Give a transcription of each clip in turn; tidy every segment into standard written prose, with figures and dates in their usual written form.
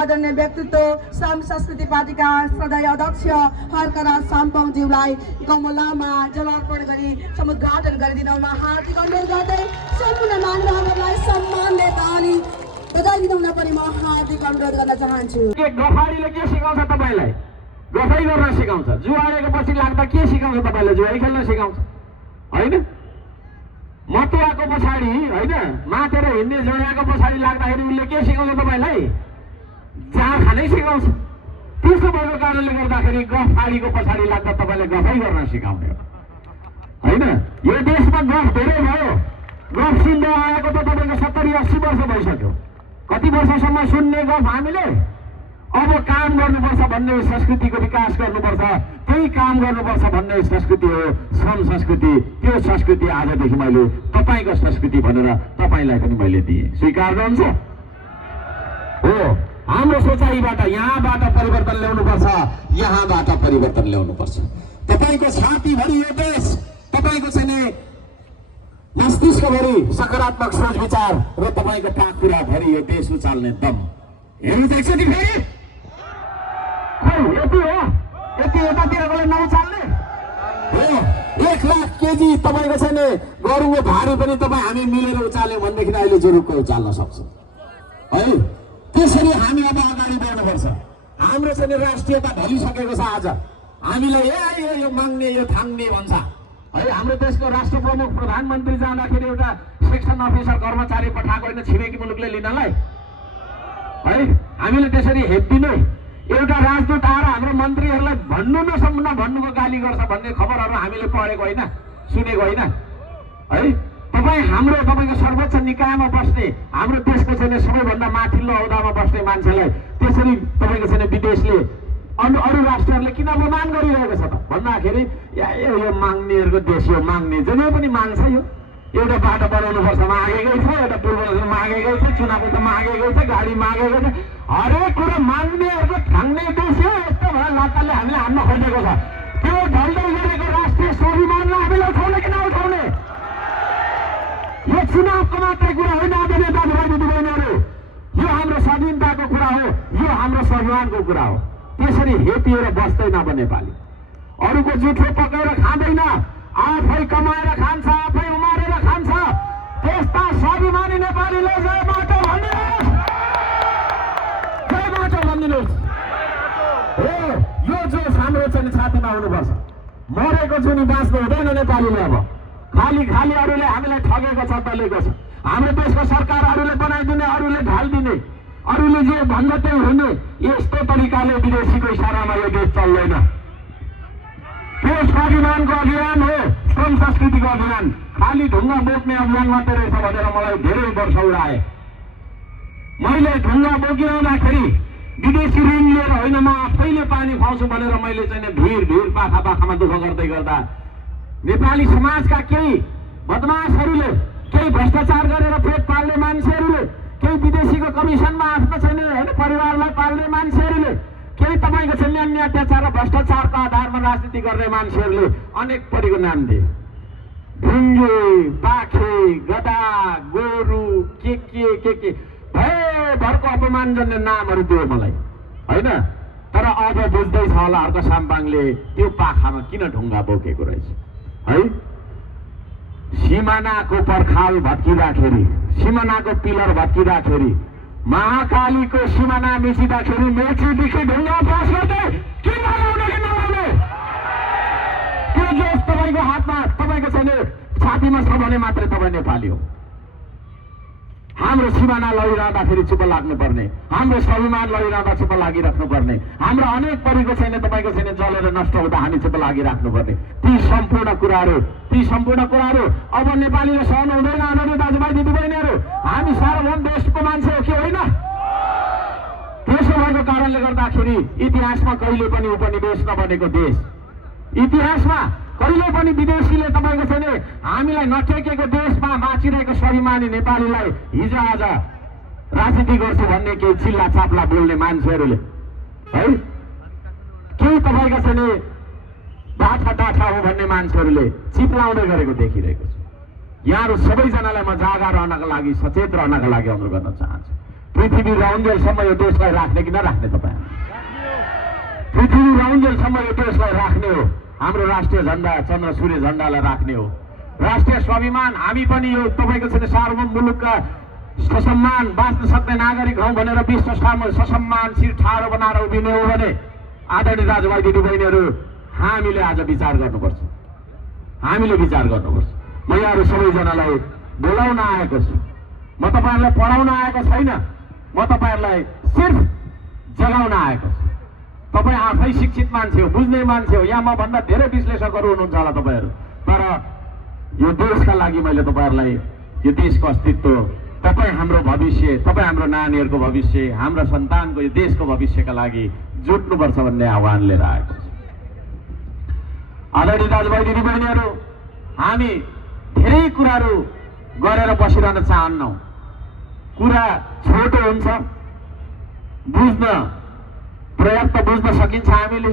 आदरणीय व्यक्तित्व श्रम संस्कृति पार्टीका सदस्य अध्यक्ष हरकराज साम्पङज्यूलाई कमल लामा जलार्पण गरी समुद्घाटन गरिदिनमा हार्दिक अनुरोध गर्दै सम्पूर्ण मान्यहरूलाई सम्मानले ताली बधाई दिन पनि म हार्दिक अनुरोध गर्न चाहन्छु। गफारीले के सिकाउँछ तपाईलाई? गफाई गर्न सिकाउँछ। जुवारेको पछि लाग्दा के सिकाउँछ तपाईलाई? जुवारी खेल्न सिकाउँछ हैन? मतुवाको पछाडि हैन मातेर हिँड्ने जोडाको पछाडि लाग्दाखेरि उसले के सिकाउँछ तपाईलाई? जाँ खानै सिकाउँछ। त्यसो भएको कारणले गर्दाखेरि गफारीको पछाडि लाग्दा तपाईले गफाई गर्न सिकाउने हो हैन? यो देशमा गफ धेरै भयो। गफ सुन्दै आएको त तपाईको 70-80 वर्ष भइसक्यो। कति वर्षसम्म सुन्ने गफ हामीले? अब काम गर्नुपर्छ भन्ने संस्कृतिको विकास गर्नुपर्छ, त्यही काम गर्नुपर्छ भन्ने संस्कृति हो श्रम संस्कृति। त्यो संस्कृति आजदेखि मैले तपाईको संस्कृति भनेर तपाईलाई पनि मैले दिएँ। स्वीकार गर्नुहुन्छ? हो, हाम्रो सोचाइबाट यहाँबाट परिवर्तन ल्याउनुपर्छ, यहाँबाट परिवर्तन ल्याउनुपर्छ। तपाईको छातीभरि यो देश, तपाईको चाहिँ मस्तिष्कभरि सकारात्मक सोच विचार र तपाईको पाखुराभरि यो देश उचाल्ने दम हेर्नु त एकचोटि फेरि। यति हो? यति यतातिरकोले नउचाल्ने हो? 1 लाख केजी तपाईको छैन गरुको भारी पनि तपाईँ हामी मिलेर उचाल्यौँ भनेदेखि अहिले जुरुक्क उचाल्न सक्छौँ है। त्यसरी हामी अब अगाडि बढ्नुपर्छ। हाम्रो चाहिँ राष्ट्रियता ढलिसकेको छ। आज हामीलाई यो माग्ने यो थाङ्ने भन्छ है। हाम्रो देशको राष्ट्र प्रमुख प्रधानमन्त्री जाँदाखेरि एउटा सेक्सन अफिसर कर्मचारी पठाएको होइन छिमेकी मुलुकले लिनलाई है। हामीले त्यसरी हेप्दिनु। एउटा राजदूत आएर हाम्रो मन्त्रीहरूलाई भन्नु नभन्नुको गाली गर्छ भन्ने खबरहरू हामीले पढेको होइन, सुनेको होइन है। तपाईँको सर्वोच्च निकायमा बस्ने हाम्रो देशको चाहिँ सबैभन्दा माथिल्लो औदामा बस्ने मान्छेलाई त्यसरी तपाईँको चाहिँ विदेशले अरू राष्ट्रहरूले किन अपमान गरिरहेको छ त भन्दाखेरि यो माग्नेहरूको देश, यो माग्ने जहिले पनि माग्छ। यो एउटा बाटो बनाउनुपर्छ मागेकै छ, एउटा पुल बनाउनु मागेकै छ, चुनाव त मागेकै छ, गाडी मागेको छ, हरेक कुरा माग्नेहरूको थाङ्ने देश हो। यस्तो भएर लाताले हामीले हान्न खोजेको छ। त्यो ढल्दै गरेको राष्ट्रिय स्वाभिमानलाई हामीले उठाउने कि नउठाउने? यो चुनावको मात्रै कुरा होइन आदरणीय दाजुभाइ दिदीबहिनीहरू, यो हाम्रो स्वाधीनताको कुरा हो, यो हाम्रो स्वाभिमानको कुरा हो। त्यसरी हेपिएर बस्दैन अब नेपाली। अरूको जुठो पकाएर खाँदैन, आफै कमाएर खान्छ, आफै उमारेर खान्छ। त्यस्ता स्वाभिमानी नेपालीले जय माटो भनिदिनुहोस्, जय माटो भनिदिनुहोस्। हो, यो जोस हाम्रो चाहिँ छातीमा हुनुपर्छ। मरेको जुनी बाँच्नु हुँदैन नेपालीले। अब खाली अरूले हामीलाई ठगेको छ, दलेको छ। हाम्रो देशको सरकारहरूले बनाइदिने, अरूले ढालिदिने, अरूले जे भन्छ त्यही हुने, यस्तो तरिकाले विदेशीको इसारामा यो देश चल्दैन। त्यो स्वाभिमानको अभियान हो, श्रम संस्कृतिको अभियान। खाली ढुङ्गा बोक्ने अभियान मात्रै रहेछ भनेर मलाई धेरै वर्ष उडाए। मैले ढुङ्गा बोकिरहँदाखेरि विदेशी ऋण लिएर होइन, म आफैले पानी खुवाउँछु भनेर मैले चाहिँ भिड पाखामा दुःख गर्दै गर्दा नेपाली समाजका केही बदमासहरूले, केही भ्रष्टाचार गरेर पेट पाल्ने मान्छेहरूले, केही विदेशीको कमिसनमा आफ्नो छैन होइन परिवारलाई पाल्ने मान्छेहरूले, केही तपाईँको छैन अन्य अत्याचार र भ्रष्टाचारको आधारमा राजनीति गर्ने मान्छेहरूले अनेक परिको नाम दिए। ढुङ्गे, पाखे, गदा, गोरु, के भरको अपमानजन्य नामहरू दियो मलाई होइन। तर अब बुझ्दैछ होला हर्क साम्पाङले त्यो पाखामा किन ढुङ्गा बोकेको रहेछ है। सिमानाको पर्खाल भत्किँदाखेरि, सिमानाको पिलर भत्किँदाखेरि, महाकालीको सिमाना मिचिँदाखेरि मेचीदेखि ढुङ्गा पास गर्दै के नलाउने कि नलाउने? त्यो जोस तपाईँको हातमा, तपाईँको छैन छातीमा छ भने मात्रै तपाईँ नेपाली हो। हाम्रो सिमाना लडिरहँदाखेरि चुप लाग्नुपर्ने, हाम्रो स्वाभिमान लडिरहँदा चुप लागिराख्नुपर्ने, हाम्रो अनेक परिको छैन तपाईँको छैन जलेर नष्ट हुँदा हामी चुप लागिराख्नुपर्ने। ती सम्पूर्ण कुराहरू अब नेपालीले सहनु हुँदैन। आदरणीय दाजुभाइ दिदीबहिनीहरू, हामी सार्वभौम देशको मान्छे हो कि होइन? त्यसो भएको कारणले गर्दाखेरि इतिहासमा कहिले पनि उपनिवेश नबनेको देश, इतिहासमा कहिले पनि विदेशीले तपाईँको छैन हामीलाई नटेकेको देशमा बाँचिरहेको स्वाभिमानी नेपालीलाई हिजो आज राजनीति गर्छु भन्ने केही चिल्ला चाप्ला बोल्ने मान्छेहरूले है, केही तपाईँको छैन बाठा टाठा हो भन्ने मान्छेहरूले चिप्लाउँदै गरेको देखिरहेको छ। यहाँहरू सबैजनालाई म जागा रहनका लागि, सचेत रहनका लागि अनुरोध गर्न चाहन्छु। पृथ्वी राउन्जेलसम्म यो देशलाई राख्ने कि नराख्ने तपाईँ? पृथ्वी राउन्जेलसम्म यो देशलाई राख्ने हो। हाम्रो राष्ट्रिय झण्डा चन्द्र सूर्य झण्डालाई राख्ने हो। राष्ट्रिय स्वाभिमान हामी पनि यो तपाईँको चाहिँ सार्वभौम मुलुकका ससम्मान बाँच्न सक्ने नागरिक हौँ भनेर विश्व सामु ससम्मान शिर ठाडो बनाएर उभिने हो भने आदरणीय दाजुभाइ दिदीबहिनीहरू हामीले आज विचार गर्नुपर्छ। हामीले विचार गर्नुपर्छ। म यहाँहरू सबैजनालाई बोलाउन आएको छु। म तपाईँहरूलाई पढाउन आएको छैन। म तपाईँहरूलाई सिर्फ जगाउन आएको छु। तपाईँ आफै शिक्षित मान्छे हो, बुझ्ने मान्छे हो। यहाँ मभन्दा धेरै विश्लेषकहरू हुनुहुन्छ होला तपाईँहरू। तर यो देशका लागि मैले तपाईँहरूलाई यो देशको अस्तित्व, तपाईँ हाम्रो भविष्य, तपाईँ हाम्रो नानीहरूको भविष्य, हाम्रो सन्तानको यो देशको भविष्यका लागि जुट्नुपर्छ भन्ने आह्वान लिएर आएको छु। आदरणीय दाजुभाइ दिदीबहिनीहरू, हामी धेरै कुराहरू गरेर बसिरहन चाहन्नौँ। कुरा छोटो हुन्छ, बुझ्न पर्याप्त बुझ्न सकिन्छ। हामीले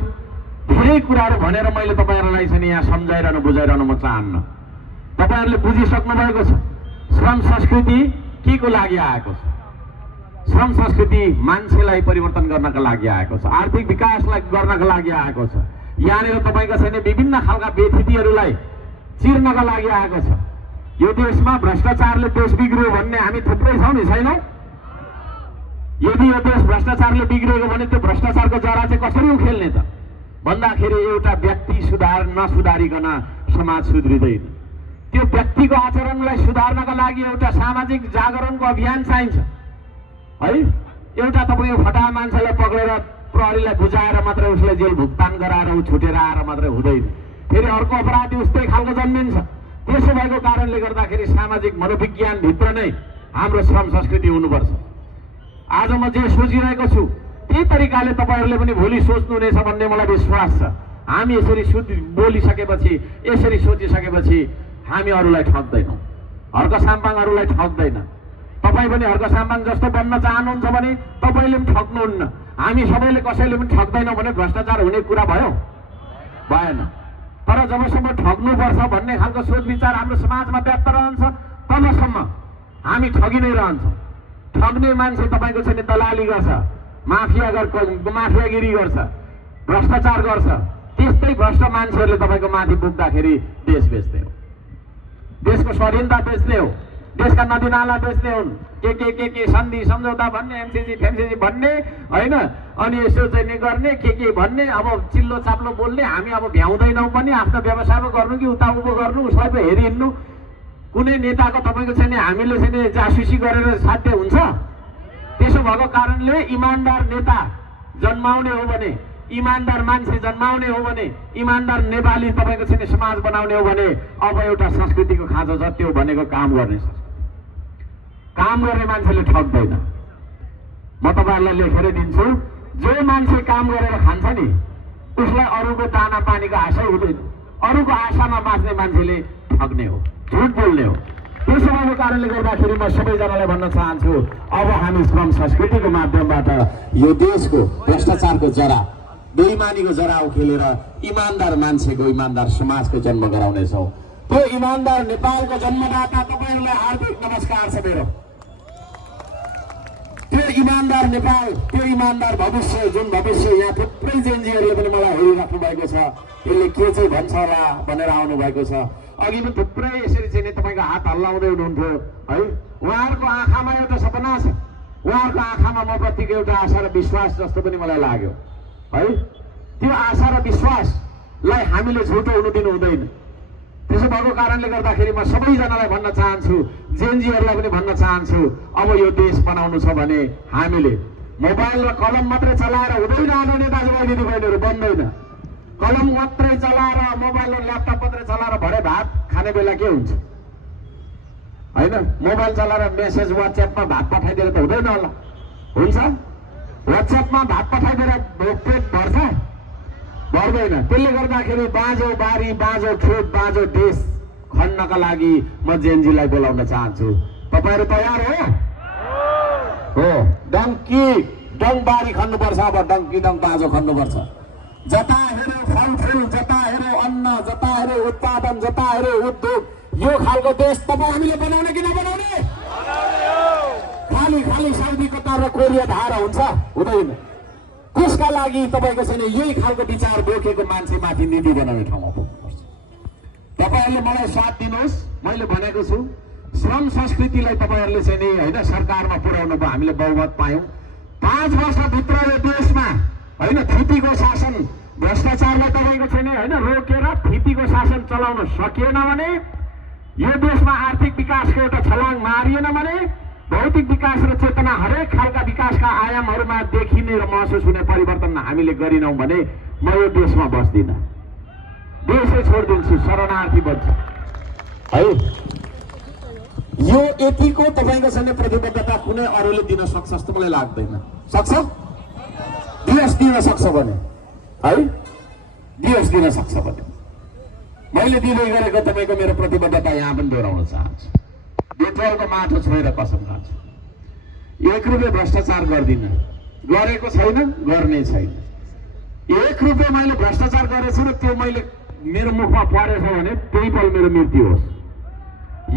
धेरै कुराहरू भनेर मैले तपाईँहरूलाई चाहिँ यहाँ सम्झाइरहनु बुझाइरहनु म चाहन्न। तपाईँहरूले बुझिसक्नु भएको छ श्रम संस्कृति के को लागि आएको छ। श्रम संस्कृति मान्छेलाई परिवर्तन गर्नका लागि आएको छ, आर्थिक विकासलाई गर्नका लागि आएको छ। यहाँनिर तपाईँको छैन विभिन्न खालका व्यथितिहरूलाई चिर्नका लागि आएको छ। यो देशमा भ्रष्टाचारले देश बिग्रियो भन्ने हामी थुप्रै छौँ नि, छैनौँ? यदि यो देश भ्रष्टाचारले बिग्रिएको भने त्यो भ्रष्टाचारको जरा चाहिँ कसरी उखेल्ने त भन्दाखेरि एउटा व्यक्ति नसुधारिकन समाज सुध्रिँदैन। त्यो व्यक्तिको आचरणलाई सुधार्नका लागि एउटा सामाजिक जागरणको अभियान चाहिन्छ है। एउटा तपाईँको फटाहा मान्छेलाई पक्रेर प्रहरीलाई बुझाएर मात्रै उसलाई जेल भुक्तान गराएर ऊ छुटेर आएर मात्रै हुँदैन। फेरि अर्को अपराधी उस्तै खालको जन्मिन्छ। त्यसो भएको कारणले गर्दाखेरि सामाजिक मनोविज्ञानभित्र नै हाम्रो श्रम संस्कृति हुनुपर्छ। आज म जे सोचिरहेको छु त्यही तरिकाले तपाईँहरूले पनि भोलि सोच्नुहुनेछ भन्ने मलाई विश्वास छ। हामी यसरी बोलिसकेपछि, यसरी सोचिसकेपछि हामी अरूलाई ठग्दैनौँ, हर्क साम्पाङहरूलाई ठग्दैन। तपाईँ पनि हर्क साम्पाङ जस्तो बन्न चाहनुहुन्छ भने तपाईँले पनि ठग्नुहुन्न। हामी सबैले कसैले पनि ठग्दैनौँ भने भ्रष्टाचार हुने कुरा भयो? भएन। तर जबसम्म ठग्नुपर्छ भन्ने खालको सोच विचार हाम्रो समाजमा व्याप्त रहन्छ तबसम्म हामी ठगी नै रहन्छौँ। ठग्ने मान्छे तपाईँको छैन दलाली गर्छ, माफियागिरी गर्छ, भ्रष्टाचार गर्छ। त्यस्तै भ्रष्ट मान्छेहरूले तपाईँको माथि पुग्दाखेरि देश बेच्ने हो, देशको स्वाधीनता बेच्ने हो, देशका नदी नाला बेच्ने हुन्। के सन्धि सम्झौता भन्ने, एमसिसी फेमसिसी भन्ने होइन, अनि यसो चाहिँ गर्ने के भन्ने, अब चिल्लो चाप्लो बोल्ने। हामी अब भ्याउँदैनौँ पनि, आफ्नो व्यवसाय पो गर्नु कि उता उभो गर्नु, उसलाई पो हेरि हिँड्नु। कुनै नेताको तपाईँको छैन हामीले चाहिँ जासुसी गरेर साध्य हुन्छ? त्यसो भएको कारणले इमान्दार नेता जन्माउने हो भने, इमान्दार मान्छे जन्माउने हो भने, इमान्दार नेपाली तपाईँको छैन समाज बनाउने हो भने अब एउटा संस्कृतिको खाँचो छ, त्यो भनेको काम गर्ने। काम गर्ने मान्छेले ठग्दैन। म तपाईँहरूलाई लेखेर दिन्छु, जो मान्छे काम गरेर खान्छ नि उसलाई अरूको दाना पानीको आशै हुँदैन। अरूको आशामा बाँच्ने मान्छेले ठग्ने हो, झुट बोल्ने हो। त्यसो भएको कारणले गर्दाखेरि म सबैजनालाई भन्न चाहन्छु, अब हामी श्रम संस्कृतिको माध्यमबाट यो देशको भ्रष्टाचारको जरा, बेइमानीको जरा उखेलेर इमान्दार मान्छेको, इमान्दार समाजको जन्म गराउनेछौँ। त्यो इमान्दार नेपालको जन्मदाता तपाईँहरूलाई हार्दिक नमस्कार छ मेरो। त्यो इमान्दार नेपाल, त्यो इमान्दार भविष्य, जुन भविष्य यहाँ थुप्रै जेनजीहरूले पनि मलाई हेरिराख्नु भएको छ, यसले के चाहिँ भन्छ होला भनेर आउनु भएको छ। अघि पनि थुप्रै यसरी चाहिँ तपाईँको हात हल्लाउँदै हुनुहुन्थ्यो है। उहाँहरूको आँखामा एउटा सपना छ, उहाँहरूको आँखामा म प्रतिको एउटा आशा र विश्वास जस्तो पनि मलाई लाग्यो है। त्यो आशा र विश्वासलाई हामीले झुटो हुनु दिनु हुँदैन। त्यसो भएको कारणले गर्दाखेरि म सबैजनालाई भन्न चाहन्छु, जेनजीहरूलाई पनि भन्न चाहन्छु, अब यो देश बनाउनु छ भने हामीले मोबाइल र कलम मात्रै चलाएर हुँदैन। आदरणीय दाजुभाइ दिदीबहिनीहरू, बन्दैन। कलम मात्रै चलाएर, मोबाइल र ल्यापटप मात्रै चलाएर भरे भात खाने बेला के हुन्छ होइन? मोबाइल चलाएर मेसेज वाट्सएपमा भात पठाइदिएर त हुँदैन होला? हुन्छ? वाट्सएपमा भात पठाइदिएर पेट भर्छ? भर्दैन। त्यसले गर्दाखेरि बाँझो बारी, बाँझो खेत, बाँझो देश खन्नका लागि म जेनजीलाई बोलाउन चाहन्छु। तपाईँहरू तयार हो? डङ बारी खन्नुपर्छ, अब डङ्की डङ बाँझो खन्नुपर्छ। जता हेऱ्यो फलफुल, जता हेऱ्यो अन्न, जता हेऱ्यो उत्पादन, जता हेऱ्यो उद्योग, यो खालको देश तपाईँ हामीले बनाउने कि नबनाउने? खाली खाली साउदी कतार र कोरिया धार हुन्छ हुँदैन। त्यसका लागि तपाईँको छैन यही खालको विचार बोकेको मान्छे माथि नीति बनाउने ठाउँमा पुग्नुपर्छ। तपाईँहरूले मलाई साथ दिनुहोस्। मैले भनेको छु श्रम संस्कृतिलाई तपाईँहरूले चाहिँ नि होइन सरकारमा पुर्याउनु भयो, हामीले बहुमत पायौँ। 5 वर्षभित्र यो देशमा होइन थिपीको शासन भ्रष्टाचारलाई तपाईँको छैन होइन रोकेर थिपीको शासन चलाउन सकिएन भने, यो देशमा आर्थिक विकासको एउटा छलाङ मारिएन भने, भौतिक विकास र चेतना हरेक खालका विकासका आयामहरूमा देखिने र महसुस हुने परिवर्तन हामीले गरिनौँ भने म यो देशमा बस्दिनँ, देशै छोडिदिन्छु, शरणार्थी बन्छु है। यो यतिको तपाईँको छैन प्रतिबद्धता कुनै अरूले दिन सक्छ जस्तो मलाई लाग्दैन। सक्छ? दिवस दिन सक्छ भने है, दिवस दिन सक्छ भने मैले दिँदै गरेको तपाईँको मेरो प्रतिबद्धता यहाँ पनि दोहोऱ्याउन चाहन्छु। बेटरको माटो छोएर कसम खान्छु, 1 रुपियाँ भ्रष्टाचार गर्दिनँ, गरेको छैन, गर्ने छैन। 1 रुपियाँ मैले भ्रष्टाचार गरेछु र त्यो मैले मेरो मुखमा परेछ भने त्यही पल मेरो मृत्यु होस्,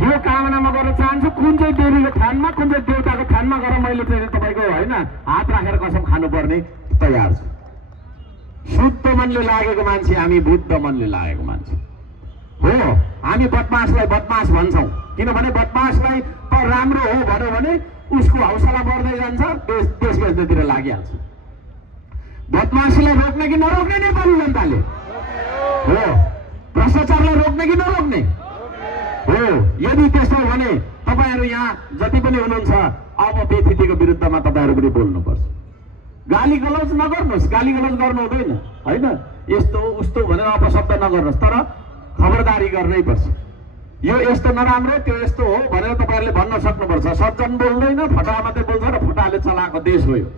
यो कामना म गर्न चाहन्छु। कुन चाहिँ देवीको थानमा, कुन चाहिँ देवताको थानमा गएर मैले चाहिँ तपाईँको होइन हात राखेर कसम खानुपर्ने तयार छु। शुद्ध मनले लागेको मान्छे हामी, बुद्ध मनले लागेको मान्छे हो। हामी बदमासलाई बदमास भन्छौँ किनभने बदमासलाई त राम्रो हो भन्यो भने उसको हौसला बढ्दै जान्छ, देश बेच्नेतिर लागिहाल्छ। बदमासीलाई रोक्ने कि नरोक्ने नेपाली जनताले हो, भ्रष्टाचारलाई रोक्ने कि नरोक्ने हो। यदि त्यस्तो हो भने तपाईँहरू यहाँ जति पनि हुनुहुन्छ अब बेथितिको विरुद्धमा तपाईँहरू पनि बोल्नुपर्छ। गाली गलौज नगर्नुहोस्, गाली गलौज गर्नु हुँदैन होइन, यस्तो उस्तो भनेर अपशब्द नगर्नुहोस्, तर खबरदारी गर्नै पर्छ। यो यस्तो नराम्रो त्यो यस्तो हो भनेर तपाईँहरूले भन्न सक्नुपर्छ। सज्जन बोल्दैन, फटा मात्रै बोल्छ र फटाले चलाएको देश हो यो।